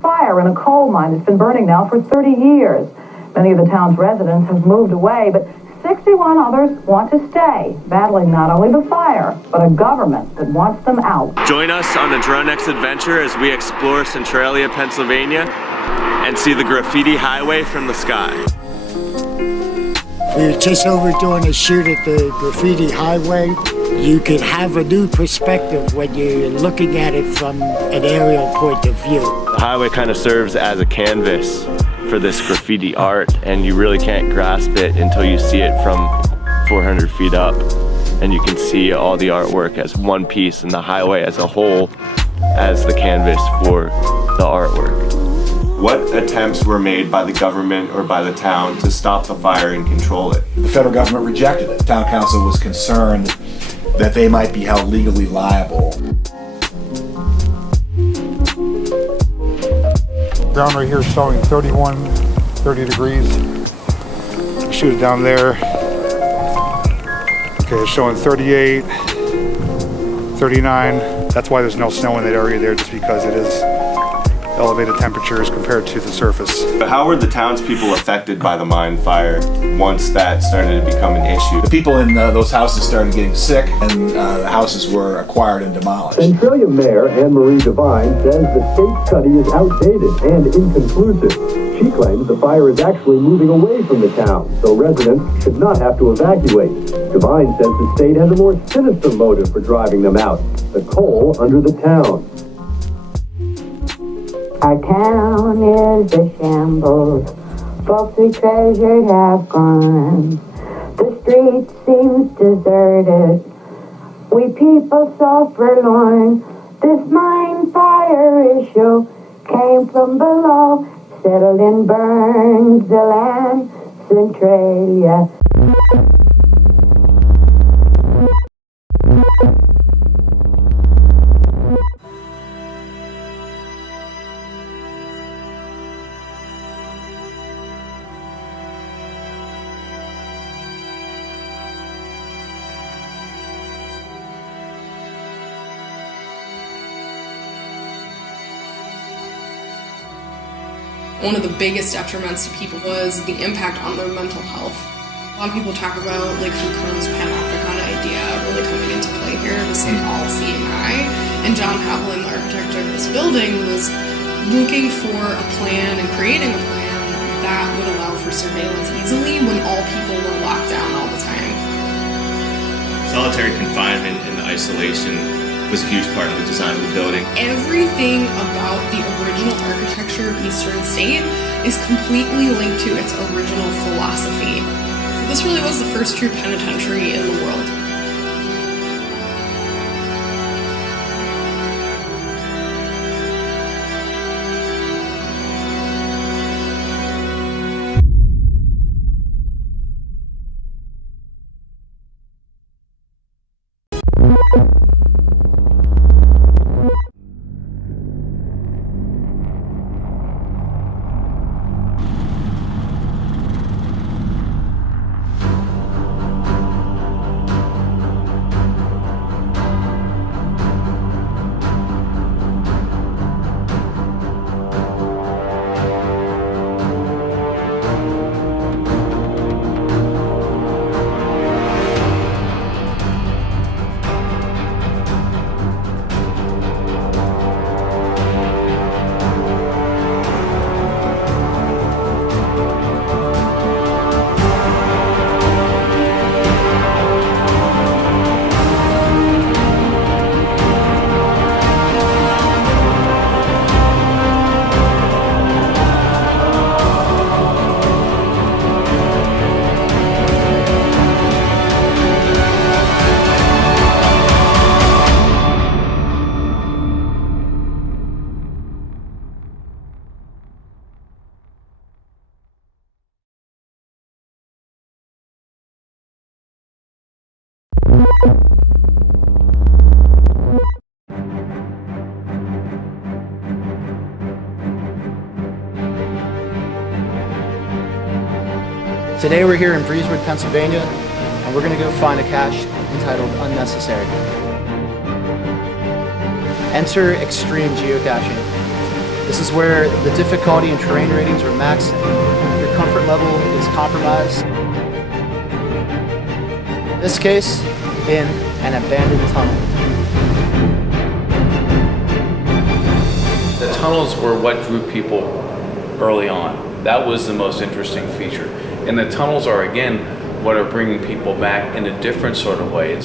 Fire in a coal mine that's been burning now for 30 years. Many of the town's residents have moved away, but 61 others want to stay, battling not only the fire, but a government that wants them out. Join us on a Dronex adventure as we explore Centralia, Pennsylvania, and see the graffiti highway from the sky. We're just over doing a shoot at the graffiti highway. You can have a new perspective when you're looking at it from an aerial point of view. The highway kind of serves as a canvas for this graffiti art, and you really can't grasp it until you see it from 400 feet up, and you can see all the artwork as one piece and the highway as a whole as the canvas for the artwork. What attempts were made by the government or by the town to stop the fire and control it? The federal government rejected it. Town council was concerned that they might be held legally liable. Ground right here is showing 30 degrees. Shoot it down there. Okay, it's showing 38, 39. That's why there's no snow in that area there, just because it is elevated temperatures compared to the surface. But how were the townspeople affected by the mine fire once that started to become an issue? The people in those houses started getting sick, and the houses were acquired and demolished. Centralia Mayor Anne Marie Devine says the state study is outdated and inconclusive. She claims the fire is actually moving away from the town, so residents should not have to evacuate. Devine says the state has a more sinister motive for driving them out: the coal under the town. Our town is a shambles, folks we treasured have gone. The street seems deserted, we people so forlorn. This mine fire issue came from below, settled and burned the land, Centralia. One of the biggest detriments to people was the impact on their mental health. A lot of people talk about like Foucault's Panopticon idea really coming into play here, this like all seeing eye. And John Haviland, the architect of this building, was looking for a plan and creating a plan that would allow for surveillance easily when all people were locked down all the time. Solitary confinement and the isolation was a huge part of the design of the building. Everything about the original architecture of Eastern State is completely linked to its original philosophy. So this really was the first true penitentiary in the world. Today we're here in Breezewood, Pennsylvania, and we're going to go find a cache entitled Unnecessary. Enter extreme geocaching. This is where the difficulty and terrain ratings are maxed. Your comfort level is compromised. In this case, in an abandoned tunnel. The tunnels were what drew people early on. That was the most interesting feature. And the tunnels are, again, what are bringing people back in a different sort of way.